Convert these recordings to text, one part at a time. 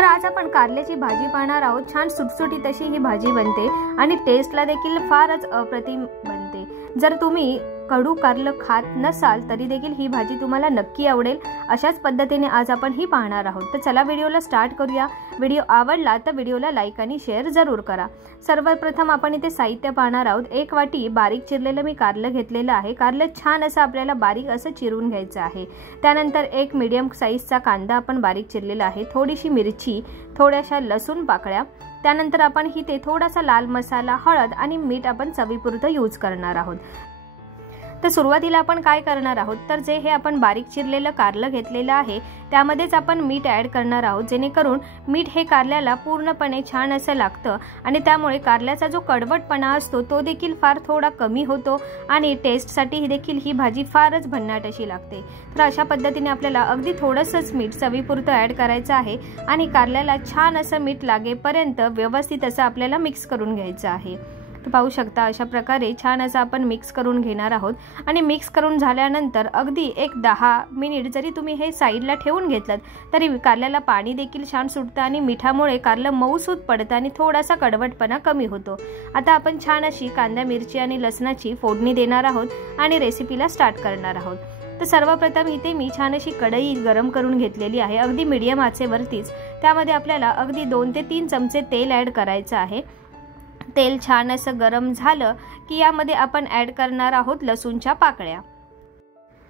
तर आज आपण कारल्याची भाजी पाहणार आहोत। छान सुटसुटीत अशी ही भाजी बनते आणि टेस्टला देखील फारच अप्रतिम बनते। जर तुम्ही कडू कारलं खात नसाल तरी देखील ही भाजी तुम्हाला नक्की आवडेल। अशाच पद्धतीने आज आपण ही पाहणार आहोत। तर चला व्हिडिओला स्टार्ट करूया। व्हिडिओ आवडला तर व्हिडिओला लाईक आणि शेअर जरूर करा। सर्वप्रथम आपण इथे साहित्य पाहणार आहोत। 1 वाटी बारीक चिरलेलं मी कारलं घेतलेलं आहे। कारलं छान असं आपल्याला बारीक असं चिरून घ्यायचं आहे। त्यानंतर 1 मीडियम साईजचा कांदा आपण बारीक चिरलेला आहे। थोडीशी मिरची, थोड्याशा लसूण पाकळ्या। त्यानंतर आपण इथे थोडासा लाल मसाला, हळद आणि मीठ आपण चवीपुरतं यूज करणार आहोत। तर सुरुवातीला आपण काय करणार आहोत तर जे हे आपण बारीक चिरलेलं कारलं घेतलेलं आहे त्यामध्येच आपण मीठ ॲड करणार आहोत, जेणेकरून मीठ हे कारल्याला पूर्णपणे छान असं लागतं आणि त्यामुळे कारल्याचा जो कडवटपणा असतो तो देखील फार थोडा कमी होतो आणि टेस्टसाठी देखील ही भाजी फारच भन्नाट अशी लागते। तर अशा पद्धतीने आपल्याला अगदी थोडंसंच मीठ चवीपुरतं ॲड करायचं आहे आणि कारल्याला छान असं मीठ लागेपर्यंत व्यवस्थित असं आपल्याला मिक्स करून घ्यायचं आहे। तर पाहू शकता अशा प्रकारे छान असं आपण मिक्स करून घेणार आहोत आणि मिक्स करून झाल्यानंतर अगदी 10 मिनिट जरी तुम्ही हे साईडला ठेवून घेतलं तरी कारल्याला पाणी देखील छान सुटतं आणि मिठामुळे कारलं मऊसूत पडतं आणि थोडासा कडवटपणा कमी होतो। आता आपण छान अशी कांदा, मिरची आणि लसणाची फोडणी देणार आहोत आणि रेसिपीला स्टार्ट करणार आहोत। तर सर्वप्रथम इथे मी छान अशी कढई गरम करून घेतलेली आहे, अगदी मीडियम आचेवरतीच। त्यामध्ये आपल्याला अगदी 2 ते 3 चमचे तेल ॲड करायचं आहे। तेल छान असं गरम झालं की यामध्ये आपण ॲड करणार आहोत लसूणच्या पाकळ्या।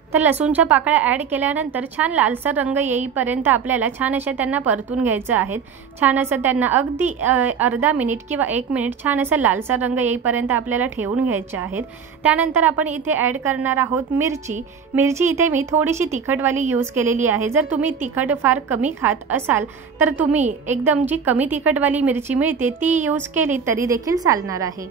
तर लसूणच्या पाकळ्या ॲड केल्यानंतर छान लालसर रंग येईपर्यंत आपल्याला छान अशा त्यांना परतून घ्यायचं आहे। छान असं त्यांना अगदी अर्धा मिनिट किंवा 1 मिनिट छान असं लालसर रंग येईपर्यंत आपल्याला ठेवून घ्यायचे आहेत। त्यानंतर आपण इथे ॲड करणार आहोत मिरची। इथे मी थोडीशी तिखटवाली यूज केलेली आहे। जर तुम्ही तिखट फार कमी खात असाल तर तुम्ही एकदम जी कमी तिखटवाली मिरची मिळते ती यूज केली तरी देखील चालणार आहे।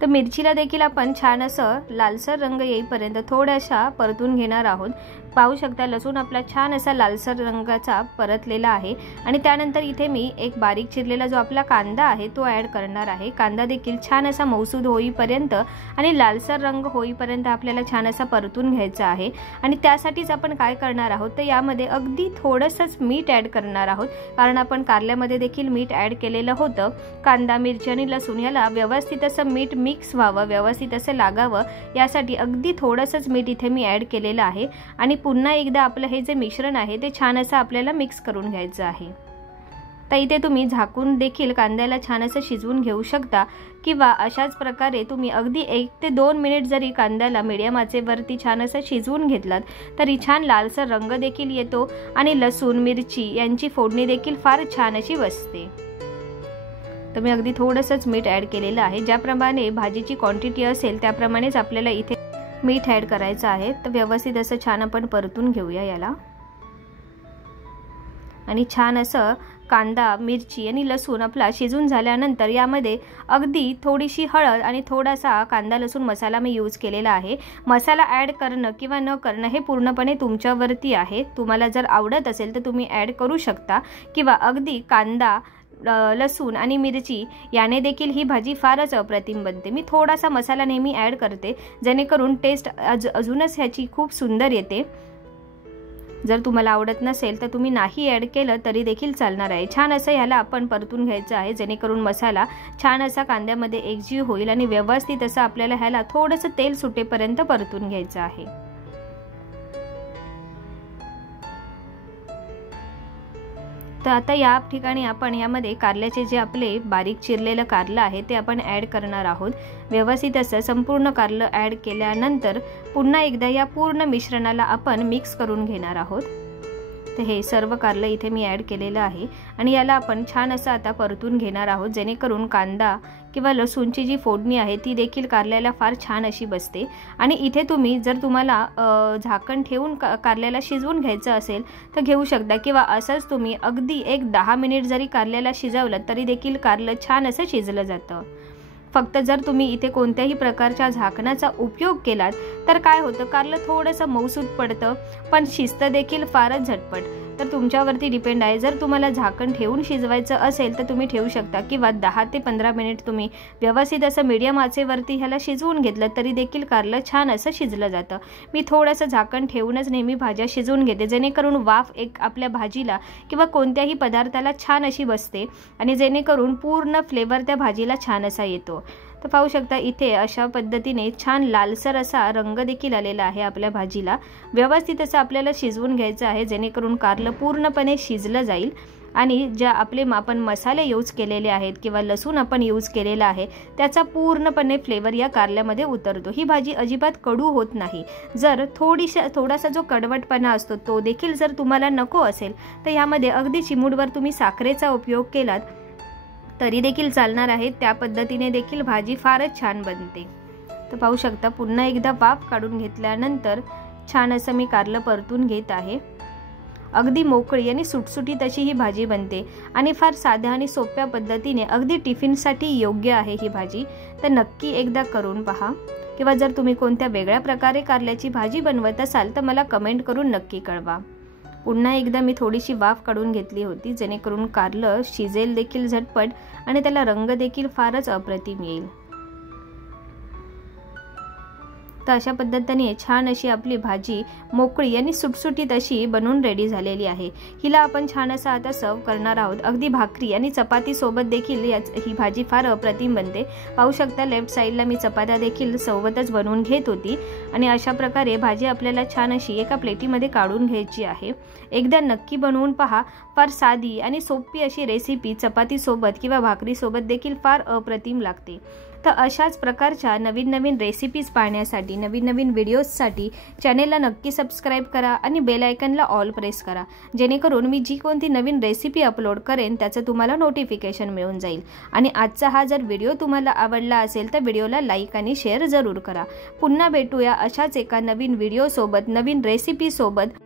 तर मिरचीला देखील आपण छान असं लालसर रंग येईपर्यंत थोड्याशा परतून घेणार आहोत। पाहू शकता लसूण आपला छान असा लालसर रंगाचा परतलेला आहे आणि त्यानंतर इथे मी एक बारीक चिरलेला जो आपला कांदा आहे तो ॲड करणार आहे। कांदा देखील छान असा मऊसूद होईपर्यंत आणि लालसर रंग होईपर्यंत आपल्याला छान असा परतून घ्यायचा आहे आणि त्यासाठीच आपण काय करणार आहोत तर यामध्ये अगदी थोडंसंच मीठ ॲड करणार आहोत, कारण आपण कारल्यामध्ये देखील मीठ ॲड केलेलं होतं। कांदा, मिरची आणि लसूण याला व्यवस्थित असं मीठ मिक्स व्हावं, व्यवस्थित असं लागावं यासाठी अगदी थोडंसंच मीठ इथे मी ॲड केलेलं आहे आणि पुन्हा एकदा आपलं हे जे मिश्रण आहे ते छान असं आपल्याला मिक्स करून घ्यायचं आहे। तर इथे तुम्ही झाकून देखील कांद्याला छान असं शिजवून घेऊ शकता किंवा अशाच प्रकारे तुम्ही अगदी 1 ते 2 मिनिट जरी कांद्याला मीडियम आचेवरती छान असं शिजवून घेतलात तरी छान लालसर रंग देखील येतो आणि लसूण, मिरची यांची फोडणी देखील फार छान अशी बसते। तर मी अगदी थोडंसंच मीठ ॲड केलेलं आहे। ज्याप्रमाणे भाजीची क्वांटिटी असेल त्याप्रमाणेच आपल्याला इथे मीठ ॲड करायचं आहे। तर व्यवस्थित असं छान आपण परतून घेऊया याला आणि छान असं कांदा, मिरची आणि लसूण आपला शिजून झाल्यानंतर यामध्ये अगदी थोडीशी हळद आणि थोडासा कांदा लसूण मसाला मी यूज केलेला आहे। मसाला ॲड करणं किंवा न करणं हे पूर्णपणे तुमच्यावरती आहे। तुम्हाला जर आवडत असेल तर तुम्ही ॲड करू शकता किंवा अगदी कांदा, लसूण आणि मिरची याने देखील ही भाजी फारच अप्रतिम बनते। मी थोडासा मसाला नेहमी ॲड करते जेणेकरून टेस्ट अजूनच ह्याची खूप सुंदर येते। जर तुम्हाला आवडत नसेल तर तुम्ही नाही ॲड केलं तरी देखील चालणार आहे। छान असं ह्याला आपण परतून घ्यायचं आहे जेणेकरून मसाला छान असा कांद्यामध्ये एकजीव होईल आणि व्यवस्थित असं आपल्याला ह्याला थोडंसं तेल सुटेपर्यंत परतून घ्यायचं आहे। तर आता या ठिकाणी आपण यामध्ये कारल्याचे जे आपले बारीक चिरलेलं कारलं आहे ते आपण ॲड करणार आहोत। व्यवस्थित असं संपूर्ण कारलं ॲड केल्यानंतर पुन्हा एकदा या पूर्ण मिश्रणाला आपण मिक्स करून घेणार आहोत। तर हे सर्व कारलं इथे मी ॲड केलेलं आहे आणि याला आपण छान असं आता परतून घेणार आहोत जेणेकरून कांदा किंवा लसूणची जी फोडणी आहे ती देखील कारल्याला फार छान अशी बसते। आणि इथे तुम्ही जर तुम्हाला झाकण ठेवून कारल्याला शिजवून घ्यायचं असेल तर घेऊ शकता किंवा असंच तुम्ही अगदी 10 मिनिट जरी कारल्याला शिजवलं तरी देखील कारलं छान असं शिजलं जातं। फक्त जर तुम्ही इथे कोणत्याही प्रकारच्या झाकणाचा उपयोग केलात तर काय होतं कारलं थोडंसं मऊसूद पडतं पण शिजतं देखील फारच झटपट। तर तुमच्यावरती डिपेंड आहे। जर तुम्हाला झाकण ठेवून शिजवायचं असेल तर तुम्ही ठेवू शकता, किंवा 10 ते 15 मिनिट तुम्ही व्यवस्थित असं मीडियम आचेवरती ह्याला शिजवून घेतलं तरी देखील कारलं छान असं शिजलं जातं। मी थोडंसं झाकण ठेवूनच नेहमी भाज्या शिजवून घेते, जेणेकरून वाफ एक आपल्या भाजीला किंवा कोणत्याही पदार्थाला छान अशी बसते आणि जेणेकरून पूर्ण फ्लेवर त्या भाजीला छान असा येतो। तर पाहू शकता इथे अशा पद्धतीने छान लालसर असा रंग देखील आलेला आहे आपल्या भाजीला। व्यवस्थित असं आपल्याला शिजवून घ्यायचं आहे, जेणेकरून कारलं पूर्णपणे शिजलं जाईल आणि ज्या आपले आपण मसाले यूज केलेले आहेत किंवा लसूण आपण यूज केलेला आहे त्याचा पूर्णपणे फ्लेवर या कारल्यामध्ये उतरतो। ही भाजी अजिबात कडू होत नाही। जर थोडासा जो कडवटपणा असतो तो देखील जर तुम्हाला नको असेल तर यामध्ये अगदी चिमूटभर तुम्ही साखरेचा उपयोग केलात तरी देखील चालणार आहे। त्या पद्धतीने देखील भाजी फारच छान बनते। तर पाहू शकता पुन्हा एकदा वाफ काढून घेतल्यानंतर छान असं मी कारलं परतून घेत आहे। अगदी मोकळी आणि सुटसुटीत अशी ही भाजी बनते आणि फार साध्या आणि सोप्या पद्धतीने अगदी टिफिनसाठी योग्य आहे ही भाजी। तर नक्की एकदा करून पहा, किंवा जर तुम्ही कोणत्या वेगळ्या प्रकारे कारल्याची भाजी बनवत असाल तर मला कमेंट करून नक्की कळवा। पुन्हा एकदा मी थोडीशी वाफ काढून घेतली होती, जेणेकरून कारलं शिजेल देखील झटपट आणि त्याला रंग देखील फारच अप्रतिम येईल। तर अशा पद्धतीने छान अशी आपली भाजी मोकळी आणि सुटसुटीत अशी बनवून रेडी झालेली आहे। हिला आपण छान असं आता सर्व करणार आहोत। अगदी भाकरी आणि चपाती सोबत देखील ही भाजी फार अप्रतिम बनते। पाहू शकता लेफ्ट साईडला मी चपात्या देखील सोबतच बनवून घेत होती आणि अशा प्रकारे भाजी आपल्याला छान अशी एका प्लेटीमध्ये काढून घ्यायची आहे। एकदा नक्की बनवून पहा। फार साधी आणि सोपी अशी रेसिपी चपाती सोबत किंवा भाकरी सोबत देखील फार अप्रतिम लागते। तर अशाच प्रकारच्या नवीन नवीन रेसिपीज पाहण्यासाठी, नवीन नवीन व्हिडिओजसाठी चॅनेलला नक्की सबस्क्राईब करा आणि बेल आयकनला ऑल प्रेस करा, जेणेकरून मी जी कोणती नवीन रेसिपी अपलोड करेन त्याचं तुम्हाला नोटिफिकेशन मिळून जाईल। आणि आजचा हा जर व्हिडिओ तुम्हाला आवडला असेल तर व्हिडिओला लाईक आणि शेअर जरूर करा। पुन्हा भेटूया अशाच एका नवीन व्हिडिओ सोबत, नवीन रेसिपी सोबत।